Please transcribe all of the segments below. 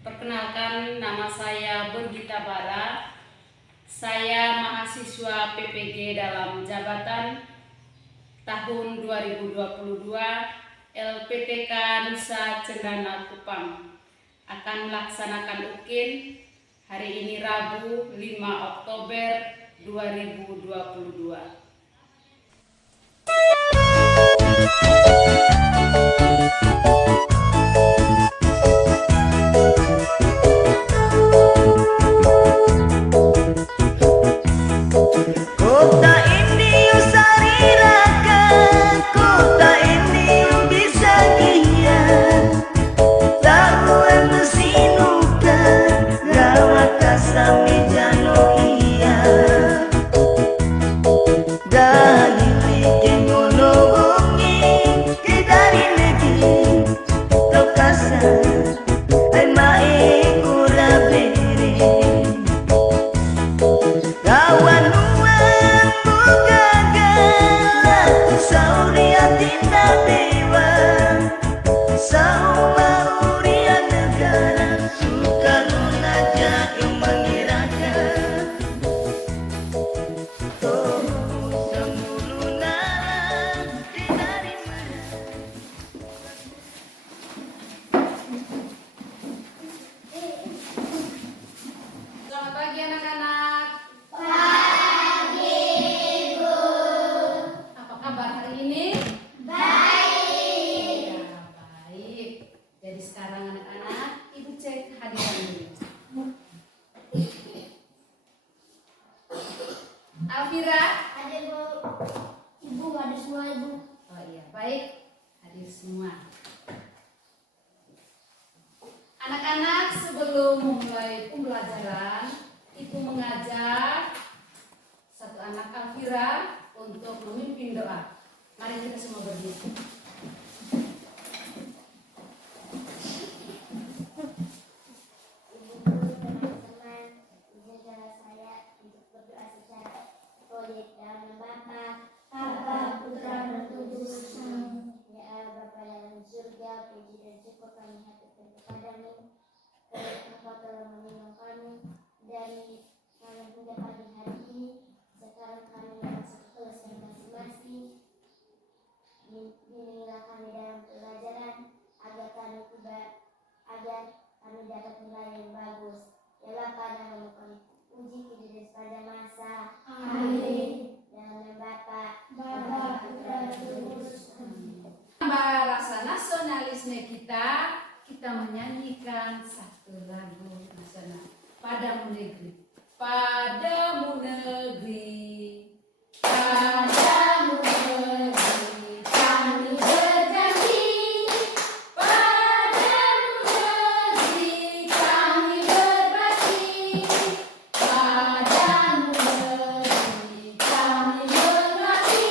Perkenalkan, nama saya Bergita Bara. Saya mahasiswa PPG dalam jabatan tahun 2022 LPTK Nusa Cendana Kupang. Akan melaksanakan UKIN hari ini Rabu 5 Oktober 2022. Kota ini usarirakan, kota ini bisa giat. Tahuan mesinukan, gawat kasami jano iya. Dari liken gunungi, ke dari negeri lokasan, ay maikura-bere. Kawan nuan gagal, sauria tindak dewa, sama uria negara, Soekarno aja yang mengirakan. Oh, semulunan dari mana? Selamat pagi anak-anak. Apa kabar hari ini? Baik. Ya, baik. Jadi sekarang anak-anak, Ibu cek hadiran dulu. Alvira? Ada Bu. Ibu ada semua Ibu. Oh iya, baik. Hadir semua. Anak-anak, sebelum memulai pembelajaran, Ibu mengajak satu anak Alvira untuk memimpin doa. Mari kita semua berdiri. Ibu guru, teman-teman, izinkanlah saya untuk berdoa secara katolik dalam nama Bapa, Putra, dan Roh Kudus. Ya Allah Bapa dalam surga, puji dan syukur kami haturkan kepadamu. Engkau telah menolong kami dari malam hingga pagi hari ini. Sekarang kami masuk ke kelas masing-masing. Bimbinglah kami dalam pelajaran agar kami dapat nilai yang bagus. Ya Bapa, dalam nama kami puji kini dan sepanjang masa. Amin. Dalam nama Bapa, Putra, dan Roh Kudus. Tambah rasa nasionalisme kita menyanyikan satu lagu nasional. Padamu negeri, padamu negeri, padamu negeri, kami berjanji. Padamu negeri, kami berbakti. Padamu negeri, kami berbakti.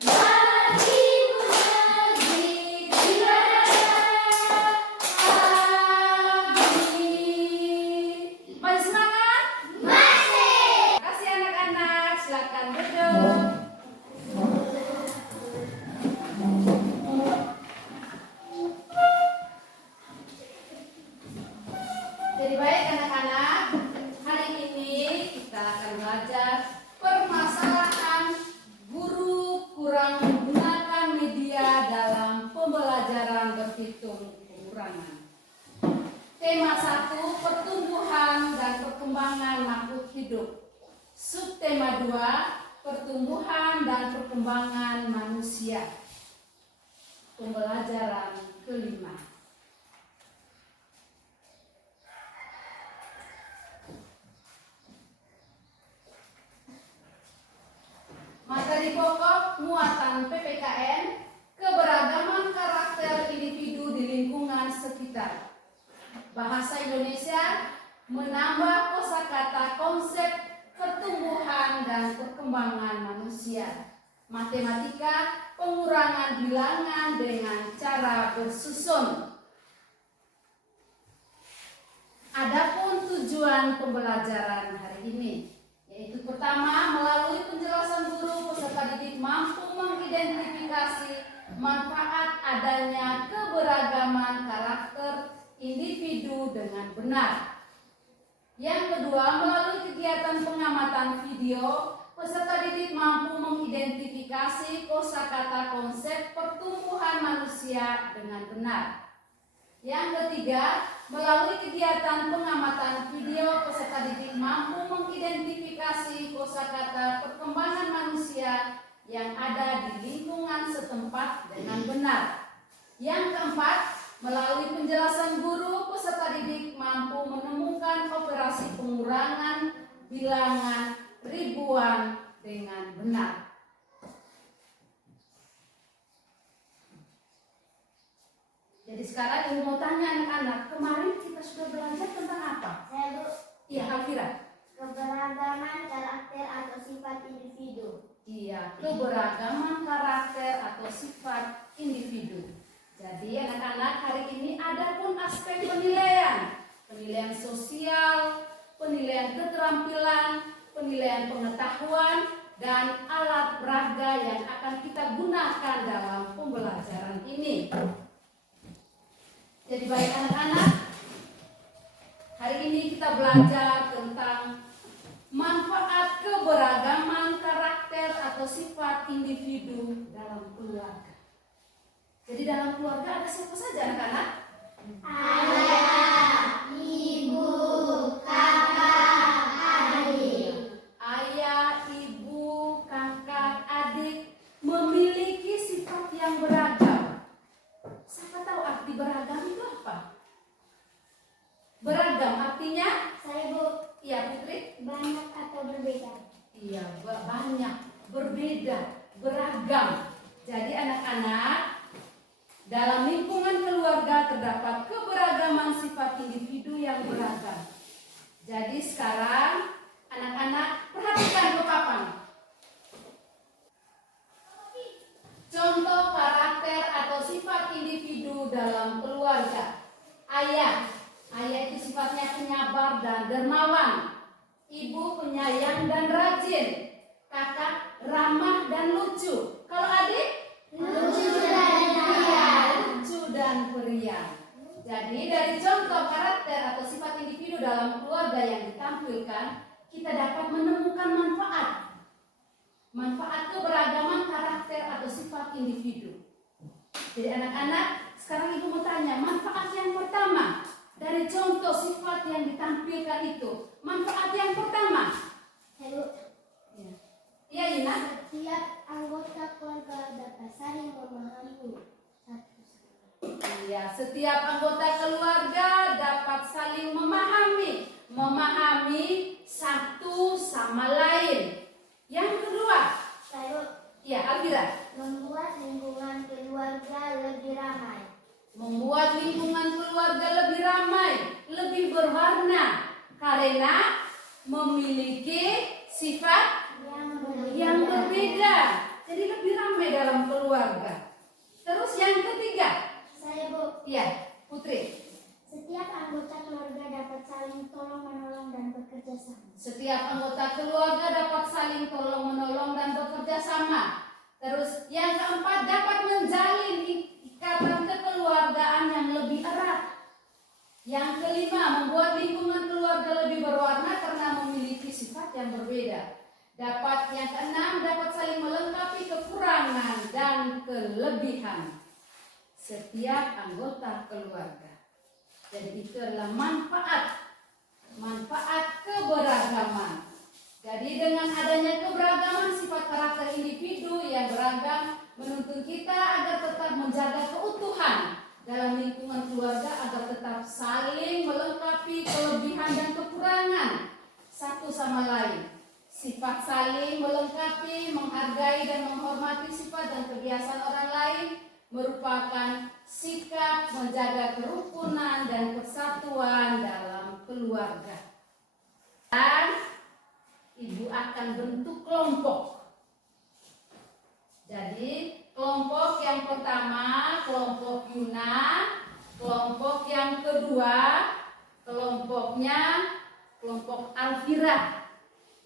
Bagimu negeri tiada abdi. Masih semangat? Masih. Kasih anak-anak, silakan duduk. Jadi baik anak-anak, hari ini kita akan belajar permasalahan guru kurang menggunakan media dalam pembelajaran berhitung pengurangan. Tema 1, pertumbuhan dan perkembangan makhluk hidup. Subtema 2, pertumbuhan dan perkembangan manusia. Pembelajaran kelima. Materi pokok muatan PPKN, keberagaman karakter individu di lingkungan sekitar. Bahasa Indonesia, menambah kosakata konsep pertumbuhan dan perkembangan manusia. Matematika, pengurangan bilangan dengan cara bersusun. Adapun tujuan pembelajaran hari ini, yaitu pertama, melalui penjelasan guru, peserta didik mampu mengidentifikasi manfaat adanya keberagaman karakter individu dengan benar. Yang kedua, melalui kegiatan pengamatan video, peserta didik mampu mengidentifikasi kosakata konsep pertumbuhan manusia dengan benar. Yang ketiga, melalui kegiatan pengamatan video, peserta didik mampu mengidentifikasi kosakata perkembangan manusia yang ada di lingkungan setempat dengan benar. Yang keempat, melalui penjelasan guru, peserta didik mampu menemukan operasi pengurangan bilangan ribuan dengan benar. Jadi sekarang ibu mau tanya anak-anak, kemarin kita sudah belajar tentang apa? Saya Bu, Iya, Alfira. keberagaman karakter atau sifat individu. Iya, keberagaman karakter atau sifat individu. Jadi anak-anak, hari ini ada pun aspek penilaian. Penilaian sosial, penilaian keterampilan, penilaian pengetahuan, dan alat peraga yang akan kita gunakan dalam pembelajaran ini. Jadi baik anak-anak, hari ini kita belajar tentang manfaat keberagaman karakter atau sifat individu dalam keluarga. Jadi dalam keluarga ada siapa saja anak-anak? Ayah, ibu, kakak, adik. Ayah, ibu, kakak, adik memiliki sifat yang beragam. Siapa tahu arti beragam itu apa? Beragam artinya? Saya Bu, Iya Putri? banyak atau berbeda. Iya, banyak, berbeda, beragam. Jadi anak-anak, dalam lingkungan keluarga terdapat keberagaman sifat individu yang beragam. Jadi sekarang anak-anak perhatikan ke papan. Contoh karakter atau sifat individu dalam keluarga. Ayah itu sifatnya penyabar dan dermawan. Ibu penyayang dan rajin. Kakak ramah dan lucu. Kalau adik? Lucu dan periang. Lucu dan periang. Jadi dari contoh karakter atau sifat individu dalam keluarga yang ditampilkan, kita dapat menemukan manfaat keberagaman karakter atau sifat individu. Jadi anak-anak, sekarang ibu mau tanya, manfaat yang pertama dari contoh sifat yang ditampilkan itu, manfaat yang pertama. Saya Bu, Iya Yuna? setiap anggota keluarga dapat saling memahami satu sama lain. Iya, setiap anggota keluarga dapat saling memahami satu sama lain. Yang kedua, Saya Bu, ya Alvira, membuat lingkungan keluarga lebih ramai. membuat lingkungan keluarga lebih ramai, lebih berwarna karena memiliki sifat yang berbeda. Jadi lebih ramai dalam keluarga. Terus yang ketiga, Saya Bu, ya Putri, setiap anggota keluarga dapat saling tolong menolong dan bekerja sama. setiap anggota keluarga dapat saling tolong menolong dan bekerja sama. Terus yang keempat, dapat menjalin ikatan kekeluargaan yang lebih erat. Yang kelima, membuat lingkungan keluarga lebih berwarna karena memiliki sifat yang berbeda. Yang keenam, dapat saling melengkapi kekurangan dan kelebihan setiap anggota keluarga. Jadi itu adalah manfaat keberagaman. Jadi dengan adanya keberagaman sifat karakter individu yang beragam menuntun kita agar tetap menjaga keutuhan dalam lingkungan keluarga, agar tetap saling melengkapi kelebihan dan kekurangan satu sama lain. Sifat saling melengkapi, menghargai dan menghormati sifat dan kebiasaan orang lain merupakan sikap menjaga kerukunan dan persatuan dalam keluarga. Dan ibu akan bentuk kelompok. Jadi kelompok yang pertama kelompok Yuna, kelompok yang kedua kelompoknya kelompok Alvira,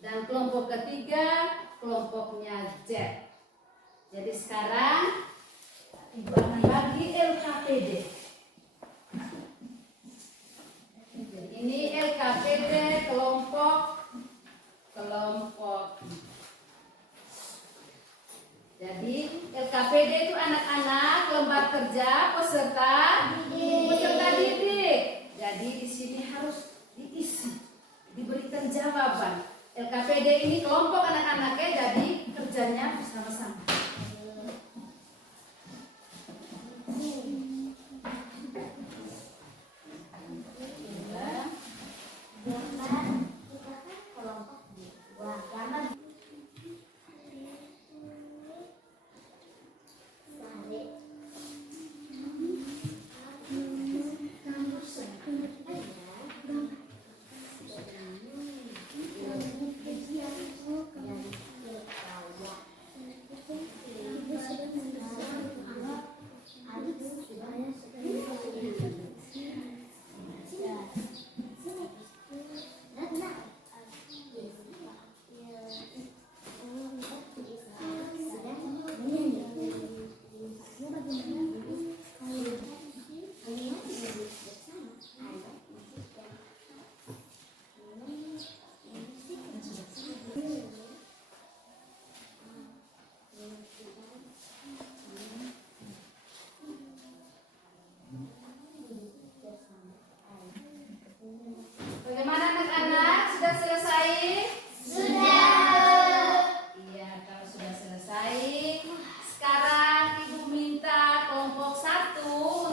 dan kelompok ketiga kelompoknya Z. Jadi sekarang ibu akan bagi LKPD. LKPD itu anak-anak lembar kerja peserta didik. Jadi di sini harus diisi, diberikan jawaban. LKPD ini kelompok anak-anaknya, jadi kerjanya bersama-sama. Bagaimana anak-anak? Sudah selesai? Iya, kalau sudah selesai, sekarang Ibu minta kelompok 1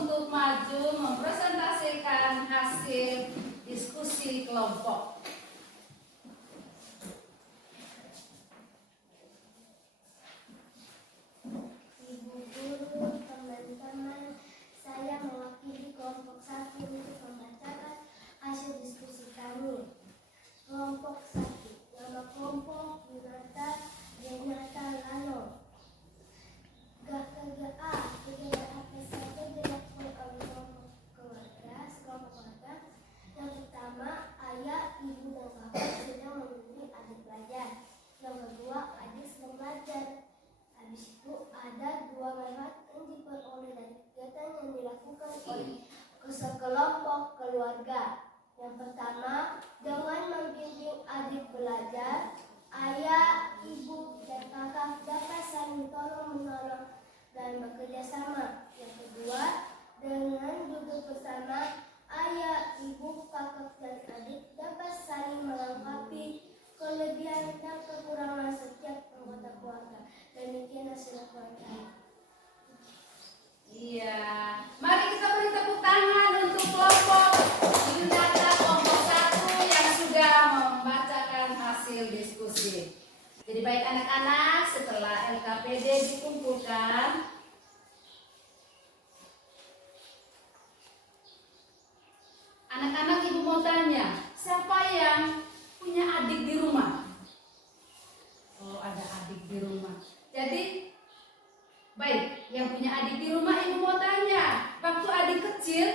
untuk maju mempresentasikan hasil diskusi kelompok. Ibu guru, teman-teman, saya mewakili kelompok 1 untuk membacakan hasil diskusi kami. Kelompok 1, nama kelompok Yunata Renata Lano. Kerja A, kegiatan apa saja dilakukan oleh sekelompok keluarga. Yang pertama, ayah, ibu, dan kakak sedang membimbing adik belajar. Yang kedua, adik sedang belajar. Habis itu ada 2 manfaat yang diperoleh dari kegiatan yang dilakukan oleh sekelompok keluarga. Yang pertama, dengan membimbing adik belajar, ayah, ibu, dan kakak dapat saling tolong-menolong dan bekerja sama. Yang kedua, dengan duduk bersama, ayah, ibu, kakak, dan adik dapat saling melengkapi kelebihan dan kekurangan setiap anggota keluarga. Demikian hasil laporan kami. Iya, mari kita beri tepuk tangan untuk kelompok Yunata kelompok 1 yang sudah membacakan hasil diskusi. Jadi baik anak-anak, setelah LKPD dikumpulkan, anak-anak ibu mau tanya, siapa yang punya adik di rumah? Oh, ada adik di rumah. Jadi baik, yang punya adik di rumah ibu mau tanya, waktu adik kecil,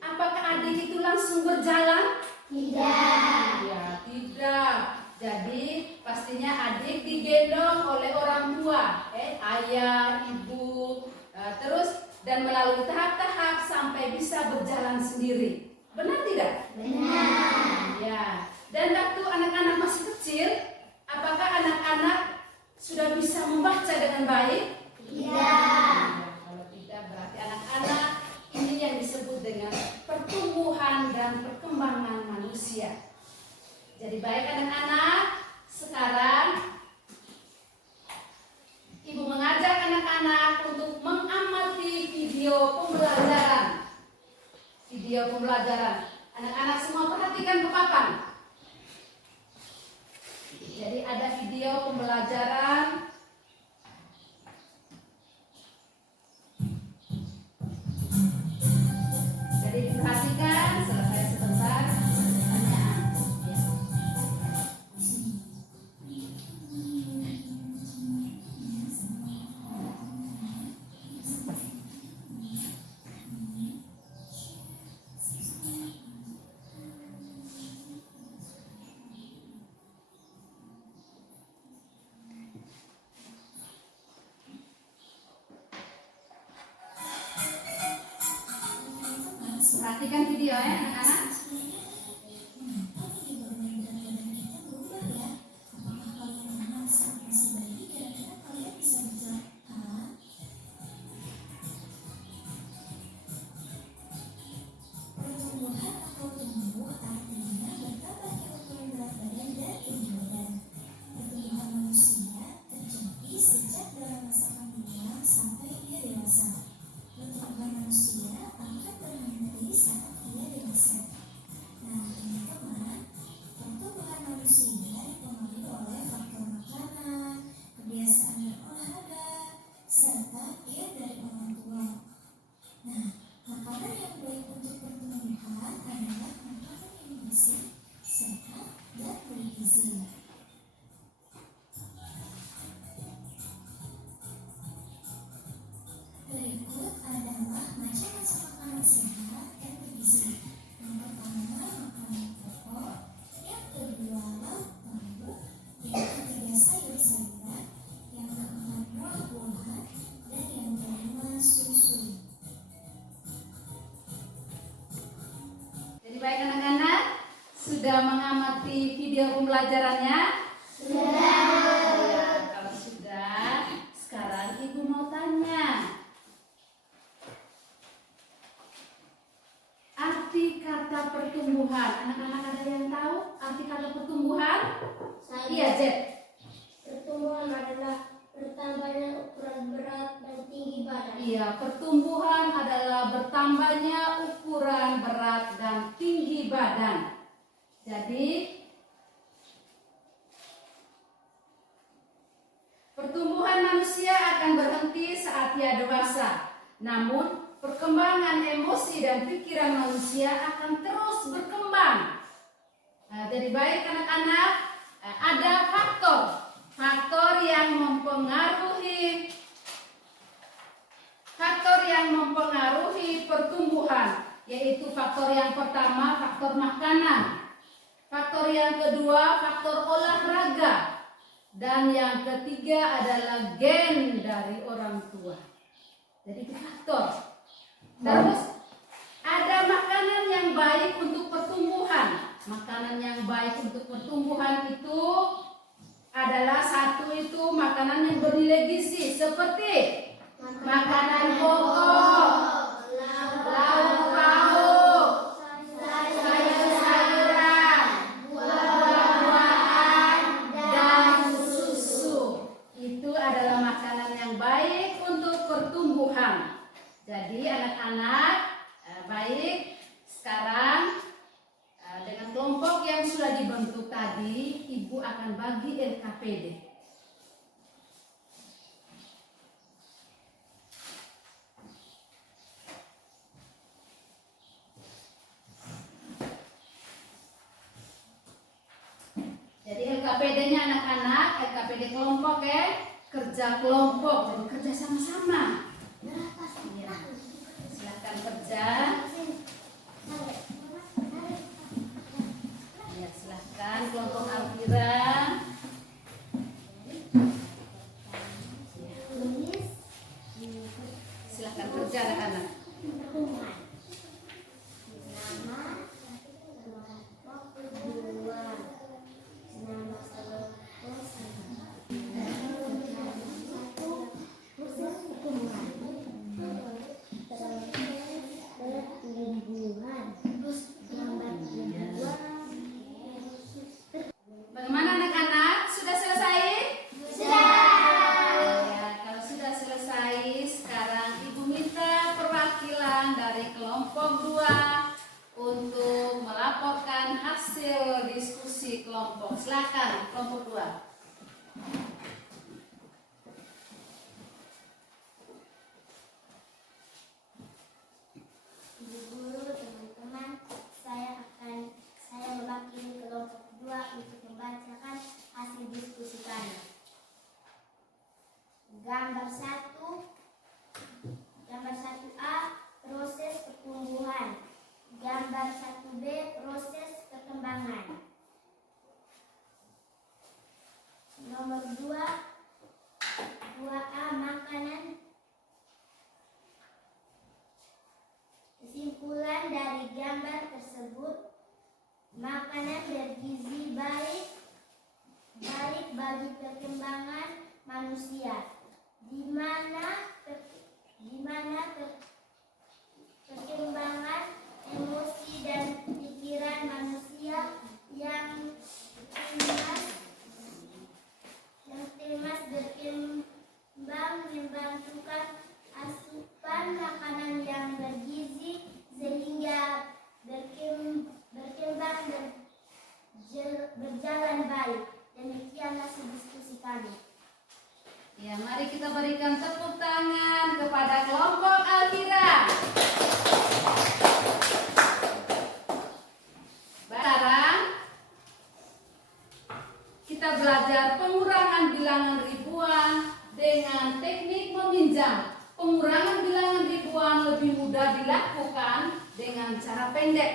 apakah adik itu langsung berjalan? Tidak. Ya, tidak. Jadi pastinya adik digendong oleh orang tua, ayah, ibu, terus dan melalui tahap-tahap sampai bisa berjalan sendiri. Benar tidak? Benar. Ya. Dan waktu anak-anak masih kecil, apakah anak-anak sudah bisa membaca dengan baik? Tidak. Kalau tidak, berarti anak-anak ini yang disebut dengan pertumbuhan dan perkembangan manusia. Jadi baik anak-anak, sekarang ibu mengajak anak-anak untuk mengamati video pembelajaran. Video pembelajaran. Anak-anak semua perhatikan ke papan. Jadi ada video pembelajaran. Jadi diperhatikan, selesai sebentar. Pertanyaan. Ya. Perhatikan video ya anak-anak. baik anak-anak, sudah mengamati video pembelajarannya? Sudah. Ya, kalau sudah, sekarang Ibu mau tanya. Arti kata pertumbuhan, anak-anak ada yang tahu arti kata pertumbuhan? Iya, Jet. Pertumbuhan adalah bertambahnya ukuran berat dan tinggi badan. Iya, pertumbuhan adalah bertambahnya ukuran berat dan tinggi badan. Jadi, pertumbuhan manusia akan berhenti saat ia dewasa. Namun, perkembangan emosi dan pikiran manusia akan terus berkembang. Jadi baik anak-anak, ada faktor yang mempengaruhi pertumbuhan, yaitu faktor yang pertama faktor makanan, faktor yang kedua faktor olahraga, dan yang ketiga adalah gen dari orang tua. Jadi itu faktor. Terus ada makanan yang baik untuk pertumbuhan. Makanan yang baik untuk pertumbuhan itu adalah satu itu makanan yang bernilai gizi seperti makanan pokok, lauk pauk, sayur-sayuran, buah-buahan, dan susu. Itu adalah makanan yang baik untuk pertumbuhan. Jadi anak-anak, baik sekarang dengan kelompok yang sudah dibentuk tadi, Ibu akan bagi LKPD. Jadi LKPD-nya anak-anak, LKPD kelompok ya, kerja kelompok, jadi kerja sama-sama. Ya. Silakan kerja. Ya, silakan kelompok Alvira. Silakan kerja anak-anak. Bagaimana anak-anak? Sudah selesai? Sudah. Ya, kalau sudah selesai, sekarang Ibu minta perwakilan dari kelompok 2 untuk melaporkan hasil diskusi kelompok. Silakan kelompok 2. Ibu guru, teman-teman, saya mewakili kelompok 2 untuk membacakan hasil diskusi kami. Gambar 1A, proses pertumbuhan. Gambar 1B, proses perkembangan. Nomor 2A, makanan. Kesimpulan dari gambar tersebut, makanan bergizi baik bagi perkembangan manusia, di mana perkembangan emosi dan pikiran manusia yang temas berkembang membutuhkan asupan makanan yang bergizi sehingga berkembang dan berjalan baik. Demikian hasil diskusi kami. Ya, mari kita berikan tepuk tangan kepada kelompok Alvira. Sekarang kita belajar pengurangan bilangan ribuan dengan teknik meminjam. Pengurangan bilangan ribuan lebih mudah dilakukan dengan cara pendek.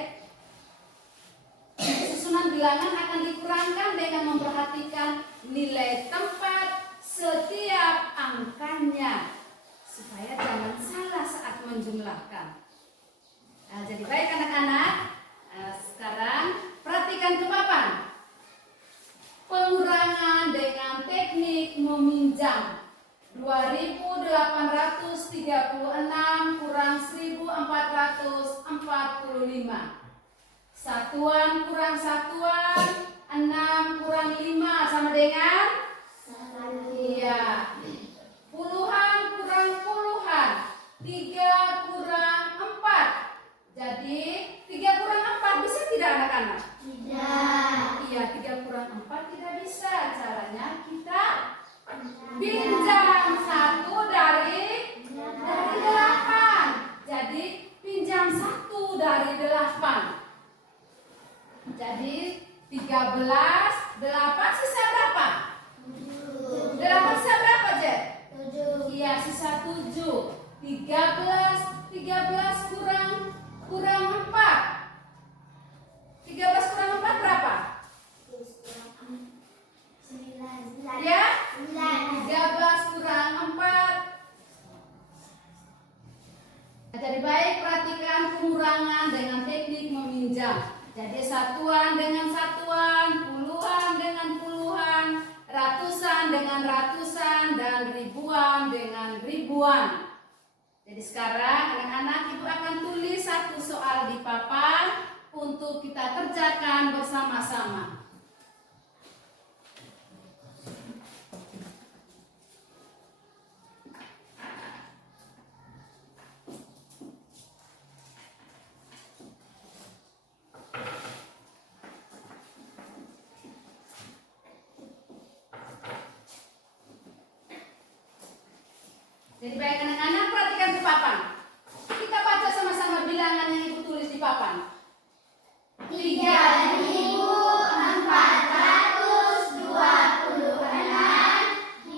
Susunan bilangan akan dikurangkan dengan memperhatikan nilai tempat setiap angkanya supaya jangan salah saat menjumlahkan. Jadi baik anak-anak, pengurangan dengan teknik meminjam. 2.836 kurang 1.445. Satuan kurang satuan, 6 kurang 5 sama dengan? Iya. Puluhan kurang puluhan, 3 kurang 4. Jadi 3 kurang 4 bisa tidak anak-anak? Tidak. Iya, 3 kurang 4 tidak bisa. Caranya kita pinjam 1 dari 8. Jadi pinjam 1 dari 8. Jadi 13, 8 sisa berapa? 8 sisa berapa, Jet? 7. Iya, sisa 7. 13 kurang 4. 13 kurang 4 berapa? 9. Ya? 9. 13 kurang 4. Jadi baik, perhatikan pengurangan dengan teknik meminjam. Jadi satuan dengan satuan, puluhan dengan puluhan, ratusan dengan ratusan, dan ribuan dengan ribuan. Jadi sekarang anak-anak ibu akan tulis satu soal di papan untuk kita kerjakan bersama-sama. Jadi baik anak-anak, perhatikan di papan. Kita baca sama-sama bilangan yang ibu tulis di papan. 3.426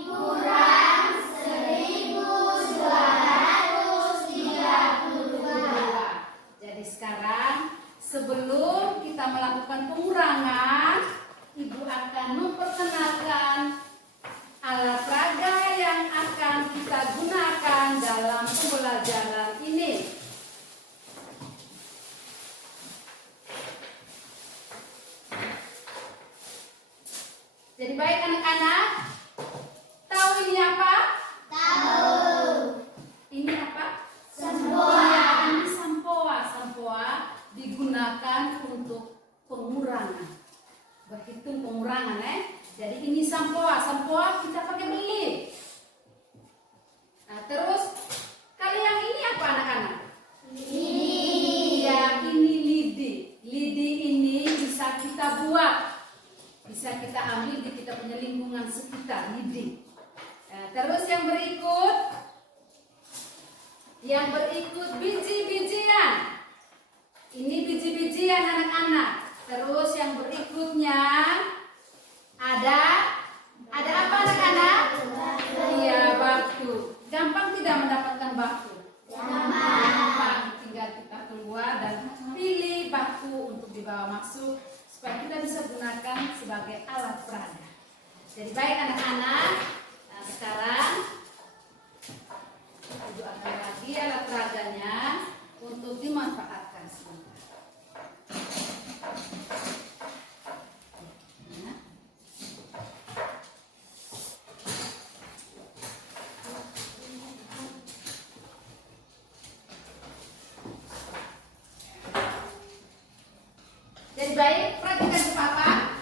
kurang 1.232. Jadi sekarang sebelum kita melakukan pengurangan, ibu akan memperkenalkan alat peraga yang akan kita gunakan dalam pembelajaran ini. Jadi baik anak-anak, tahu ini apa? Tahu. Ini apa? Sempoa. Ini sampoa. Sampoa digunakan untuk pengurangan. Berhitung pengurangan, Jadi ini sampoa. Sampoa kita pakai beli. Nah, terus kalau yang ini apa anak-anak? Ini. Ya, ini lidi. Lidi ini bisa kita buat. Bisa kita ambil di kita punya lingkungan sekitar, lidi. Nah, terus yang berikut biji-bijian. Ini biji-bijian anak-anak. Terus yang berikutnya ada apa anak-anak? Iya, batu. Gampang tidak mendapatkan batu? Gampang. Tinggal kita keluar dan pilih batu untuk dibawa masuk supaya kita bisa gunakan sebagai alat peraga. Jadi baik anak-anak. Nah, sekarang ibu akan lagi alat peraganya untuk dimanfaatkan sebentar. Nah. Jadi baik, perhatikan di papan.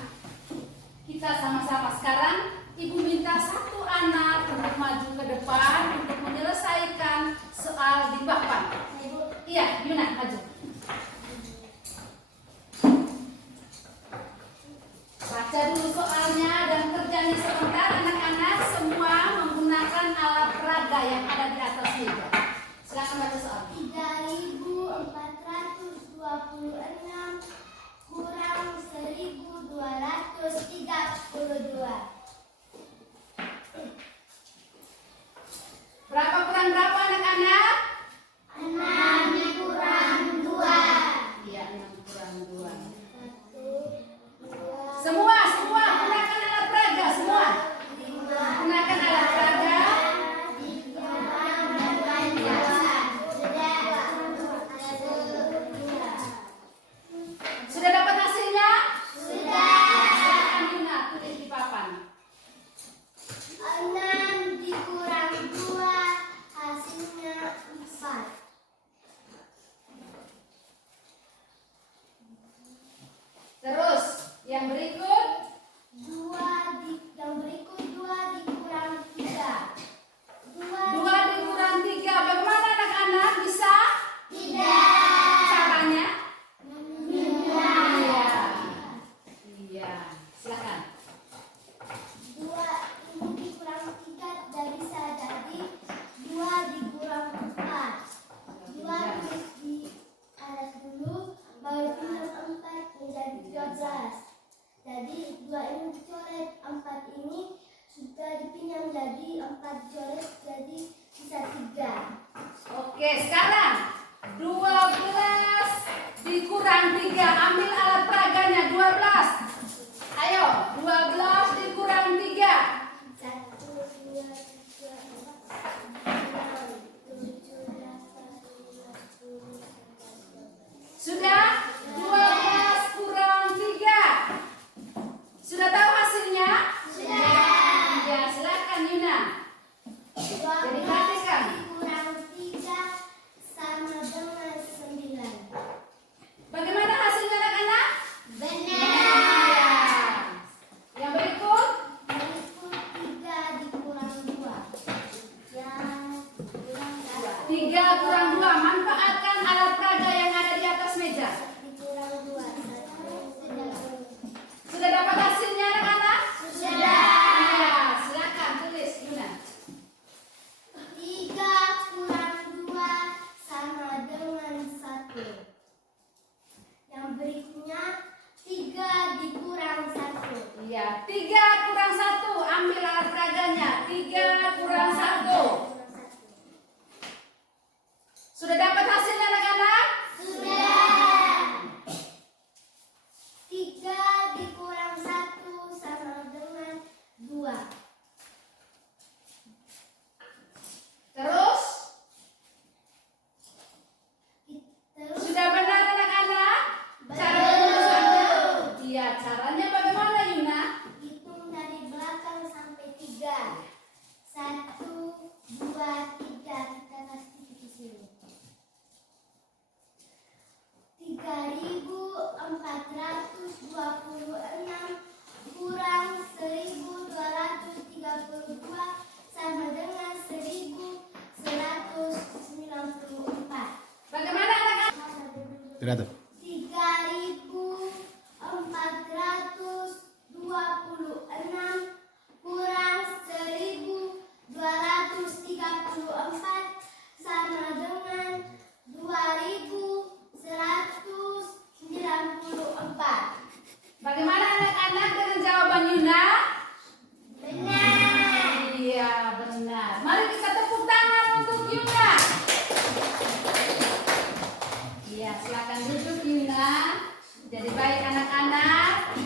Kita sama-sama sekarang. Ibu minta satu anak untuk maju ke depan untuk menyelesaikan soal di papan. Iya, Yuna, maju. Baca dulu soalnya dan kerjanya sebentar anak-anak. Semua menggunakan alat peraga yang ada di atas meja. Silakan baca soalnya. 3.426 kurang 1.232. sudah dipinjam jadi 4 coret jadi sisa 3. Oke, sekarang 12 dikurang 3. Ambil alat peraganya 12. Ayo, 12 dikurang 3. 1, 2, 3, 4, 5, 7, 8, 9, 10, 11, 12. Sudah? 12 kurang 3. Sudah tahu hasilnya? Sudah. Ya, silakan Yuna. Jadi perhatikan. Kurang 3 sama dengan 9. Bagaimana hasilnya anak-anak? Benar. Ya. Yang berikut? Berikut 3 dikurang 2. Yang kurang 1. 3 kurang 2. Manfaatkan alat peraga yang ada di atas meja. Dikurang 2. 1. Sudah dapat hasilnya anak-anak? Sudah. Ya, silakan tulis Yuna. 3 kurang 2 sama dengan 1. Yang berikutnya 3 dikurang 1. Iya, 3 kurang 1. Ambil alat peraganya. 3 kurang 1. Sudah dapat hasilnya anak-anak? Sudah. 3 dikurang 1 sama dengan 2. Terus? Terus Sudah benar anak-anak? Cara Belum. menulisnya? Iya, caranya bagaimana Yuna? hitung dari belakang sampai 3. 1, 2, 3. Kita kasih titik di sini. 3.426 kurang 1.232 sama dengan 1.194. Bagaimana anak-anak? Tidak ada. 3.426 kurang 1.234 sama dengan 2.194. Bagaimana anak-anak dengan jawaban Yuna? Benar. Iya, benar. Mari kita tepuk tangan untuk Yuna. Iya, silakan duduk Yuna. Jadi baik anak-anak.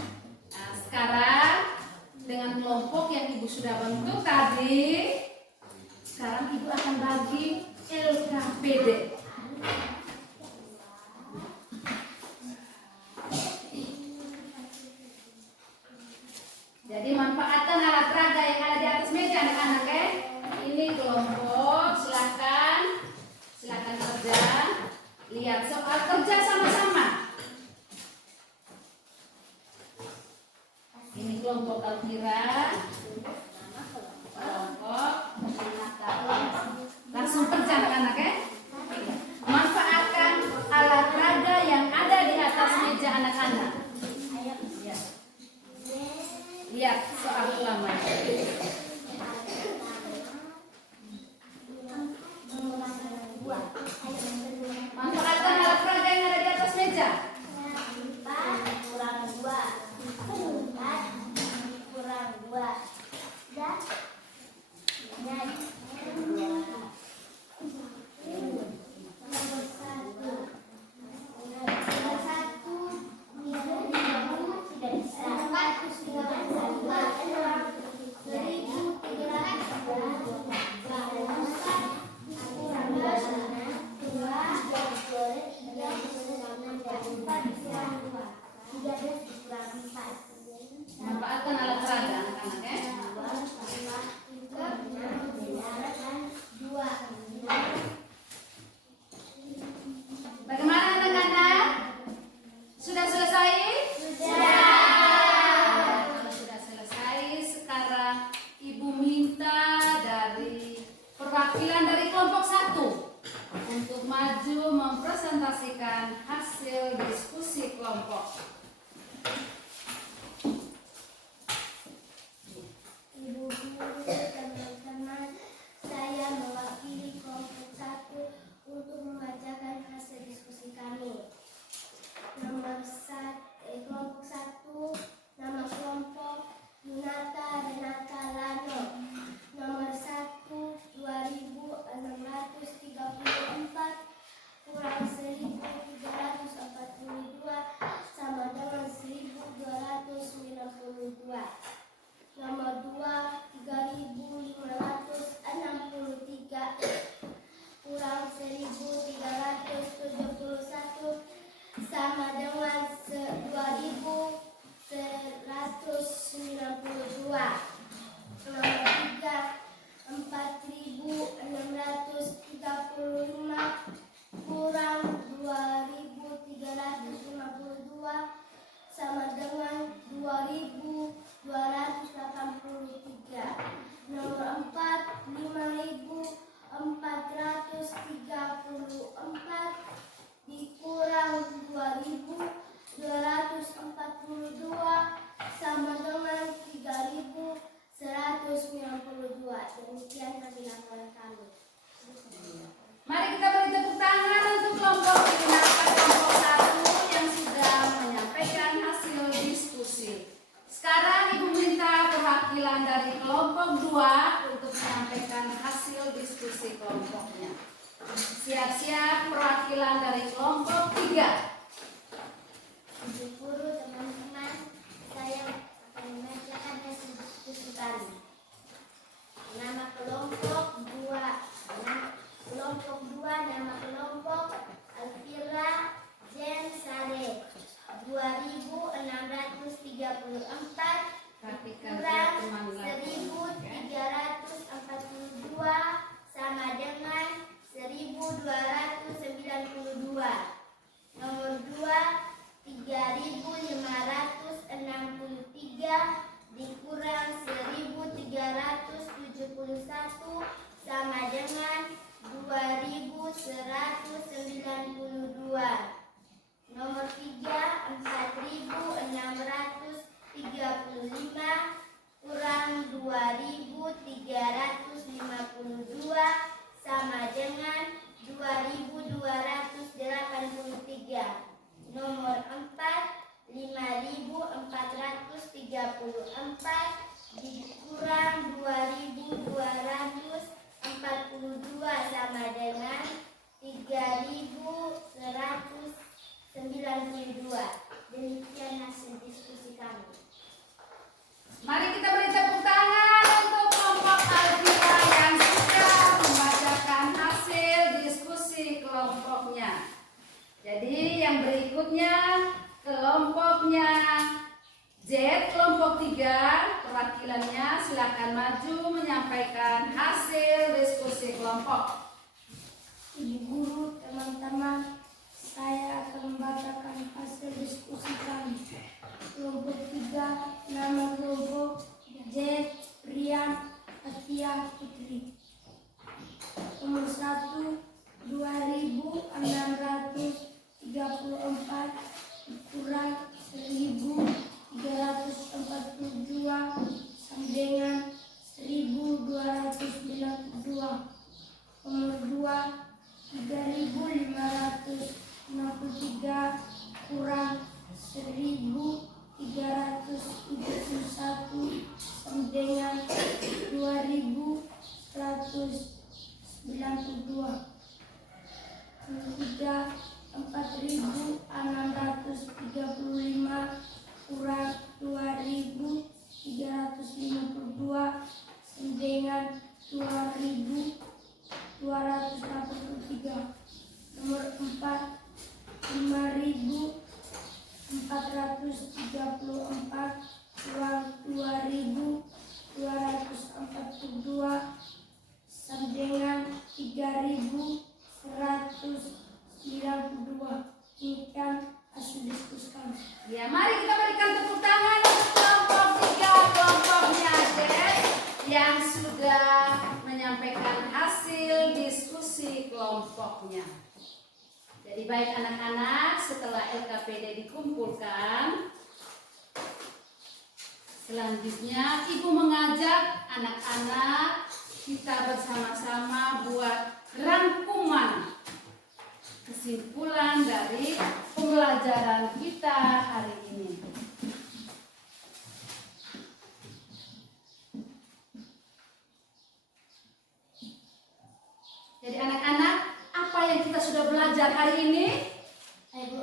Nah, sekarang dengan kelompok yang Ibu sudah bentuk tadi, sekarang Ibu akan bagi LKPD. Jadi manfaatkan alat peraga yang ada di atas meja anak-anak ya. Ini kelompok, silakan kerja. Lihat soal kerja sama-sama. Ini kelompok Alkira. Kelompok langsung kerja anak-anak ya. Manfaatkan alat peraga yang ada di atas meja anak-anak. Ya. Lihat soal ulangan. Manfaatkan alat peraga yang ada di atas meja. 4 kurang 2. 4 kurang 2. Dan Manfaatkan alat peraga anak-anak ya. Bagaimana anak-anak? Sudah selesai? Kalau sudah selesai, sekarang Ibu minta dari perwakilan dari kelompok 1 untuk maju mempresentasikan hasil diskusi kelompok. Ibu guru, teman-teman, saya mewakili kelompok 1 untuk membacakan hasil diskusi kami. Kelompok 1, nama kelompok Yunata Renata Lana siap-siap perwakilan dari kelompok 3. Ibu guru, teman-teman, saya akan membacakan hasil diskusi kami. Nama kelompok 2, nama kelompok Alfira Jen Sare 2634 kurang 1342 sama dengan 1292. Nomor 2, 3563 dikurang 1371 sama dengan 2192. Nomor 3, 4635 kurang 2352 sama dengan 2283. Nomor 4, 5434 dikurang 2242 sama dengan 3192. Demikian hasil diskusi kami. Mari kita beri tepuk tangan untuk kelompok Alfira yang sudah membacakan hasil diskusi kelompoknya. Jadi yang berikutnya kelompoknya Z, kelompok 3, perwakilannya silakan maju menyampaikan hasil diskusi kelompok. Ibu guru, teman-teman, saya akan membacakan hasil diskusi kami. Kelompok 3, nama kelompok Z, Rian Atia Putri. Nomor 1, 2634 kurang 1342 sama dengan 1292. Nomor 2, 3563 kurang 1371 sama dengan 2192. Nomor 3, 4635 kurang 2352 sama dengan 2283. Nomor 4, 5434 kurang 2242 sama dengan 3192. Demikian hasil diskusi kami. Ya, mari kita berikan tepuk tangan untuk kelompok 3, kelompoknya Z yang sudah menyampaikan hasil diskusi kelompoknya. Jadi baik anak-anak, setelah LKPD dikumpulkan, selanjutnya Ibu mengajak anak-anak kita bersama-sama buat rangkuman kesimpulan dari pembelajaran kita hari ini. Jadi anak-anak, apa yang kita sudah belajar hari ini? Ibu,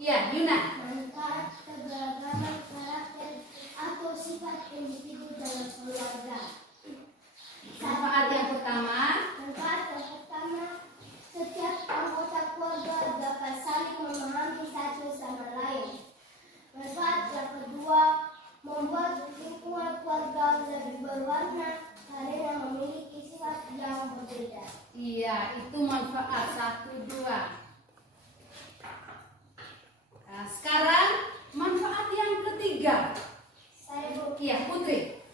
Ya, Yuna. manfaat keberagaman karakter atau sifat individu dalam keluarga. Manfaat yang pertama, Manfaat yang pertama, setiap anggota keluarga dapat saling memahami satu sama lain. Manfaat yang kedua, membuat lingkungan keluarga lebih berwarna karena memiliki sifat yang berbeda. iya, itu manfaat 1, 2. Nah, sekarang manfaat yang ketiga. Saya Bu, Iya, Putri.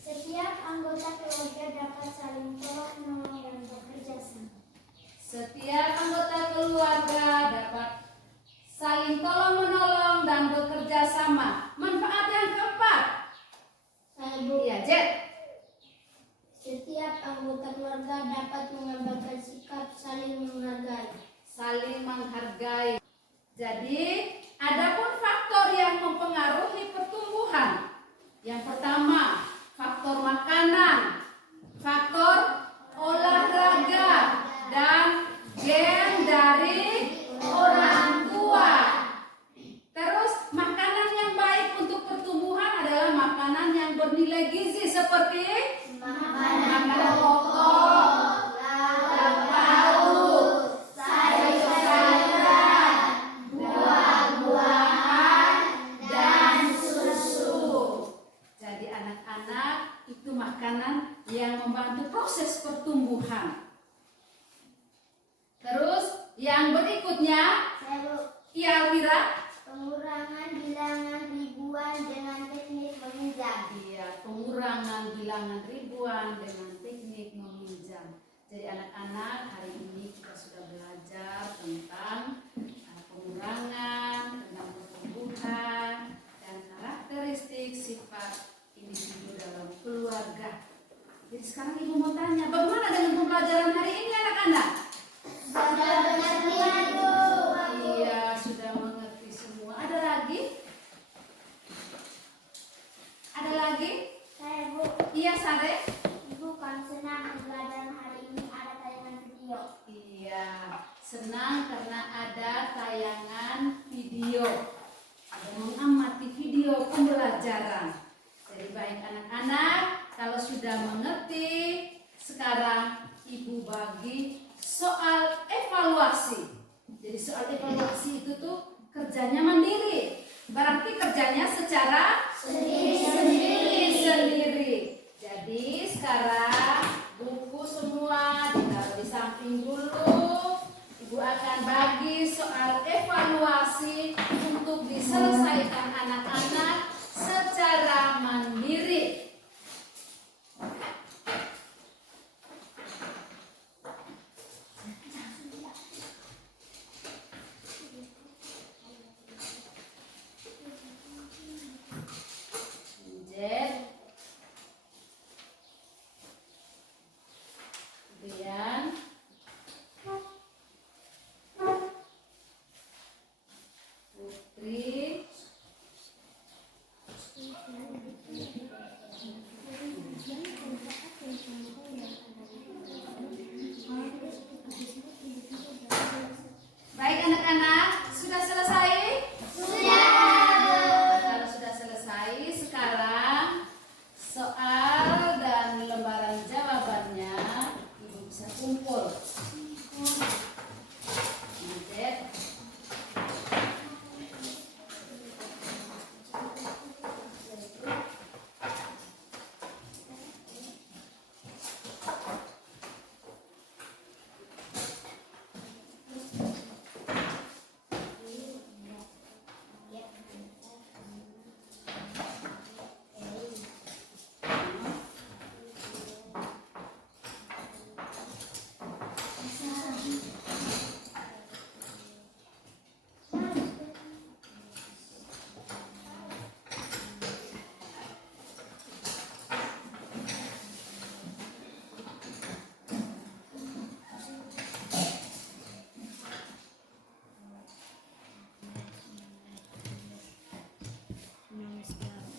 setiap anggota keluarga dapat saling tolong-menolong dan bekerja sama. Setiap anggota keluarga dapat saling tolong-menolong dan bekerja sama. Manfaat yang keempat. Saya Bu, Iya, Jet. setiap anggota keluarga dapat mengembangkan sikap saling menghargai. Saling menghargai. Jadi, adapun faktor yang mempengaruhi pertumbuhan. Yang pertama, faktor makanan, faktor olahraga, dan Yang berikutnya, Saya Bu. iya Alvira. Pengurangan bilangan ribuan dengan teknik meminjam. Iya, pengurangan bilangan ribuan dengan teknik meminjam. Jadi anak-anak, hari ini kita sudah belajar tentang pengurangan, tentang pertumbuhan, dan karakteristik sifat individu dalam keluarga. Jadi sekarang Ibu mau tanya, bagaimana dengan pembelajaran hari ini anak-anak? Sudah benar Bu. Iya, sudah mengerti semua. Ada lagi? Ada lagi? Saya Bu. Iya, Sare? Ibu kan senang pembelajaran hari ini ada tayangan video. Iya, senang karena ada tayangan video. Ada mengamati video pembelajaran. Jadi baik anak-anak, kalau sudah mengerti, sekarang Ibu bagi soal evaluasi. Jadi soal evaluasi itu tuh kerjanya mandiri. Berarti kerjanya secara sendiri. Jadi sekarang buku semua ditaruh di samping dulu. Ibu akan bagi soal evaluasi untuk diselesaikan anak-anak secara mandiri. Kemudian Putri, baik anak-anak, sudah selesai? Kalau sudah selesai, sekarang soal dan lembaran jawabannya Ibu bisa kumpul.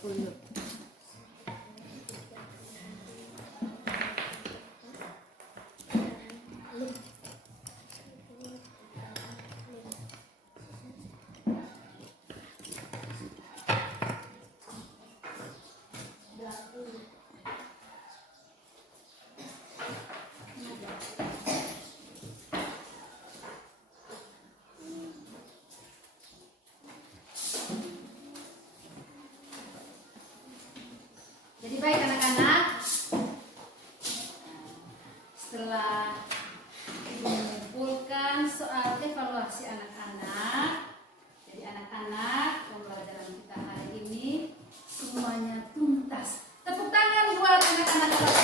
Lanjut. Jadi baik anak-anak, setelah mengumpulkan soal evaluasi anak-anak, jadi anak-anak pembelajaran kita hari ini semuanya tuntas. Tepuk tangan buat anak-anak kelas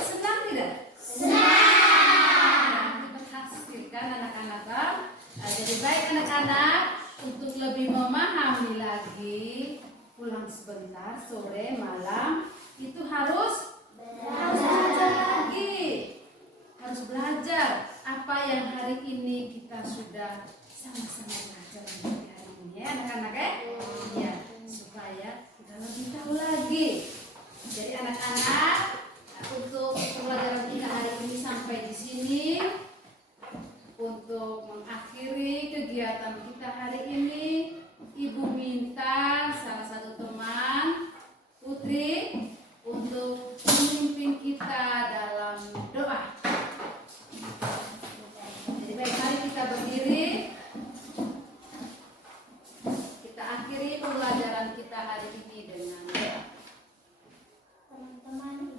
4. Senang tidak? Senang. Berhasil kan anak-anak? Jadi baik anak-anak, untuk lebih memahami lagi, pulang sebentar, sore, malam, itu harus belajar lagi. Harus belajar apa yang hari ini kita sudah sama-sama belajar hari ini ya anak-anak ya. Iya, supaya kita lebih tahu lagi. Jadi anak-anak, untuk pembelajaran kita hari ini sampai di sini. Untuk mengakhiri kegiatan kita hari ini, Ibu minta salah satu teman, Putri, untuk memimpin kita dalam doa. Jadi baik, mari kita berdiri. Kita akhiri pembelajaran kita hari ini dengan doa. Teman-teman,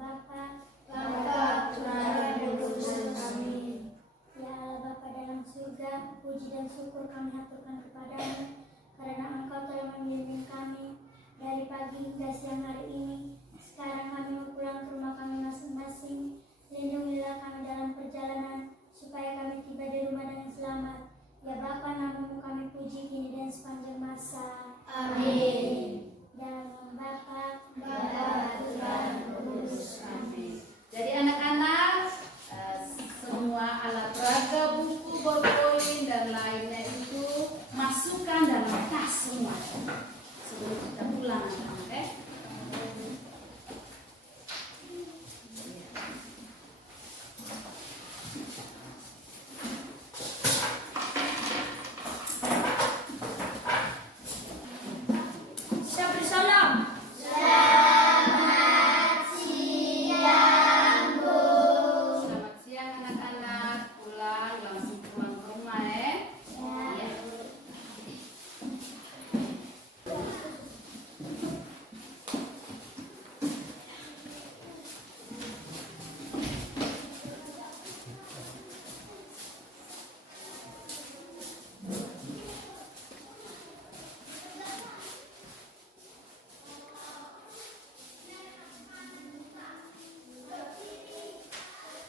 Bapa, Bapa, Putra, dan Roh Kudus. Amin. Ya Allah Bapa dalam surga, puji dan syukur kami haturkan kepadamu karena Engkau telah membimbing kami dari pagi hingga siang hari ini. Sekarang kami mau pulang ke rumah kami masing-masing. Lindungilah kami dalam perjalanan supaya kami tiba di rumah dengan selamat. Ya Bapa, namamu kami puji kini dan sepanjang masa. Amin. Dalam nama Bapa,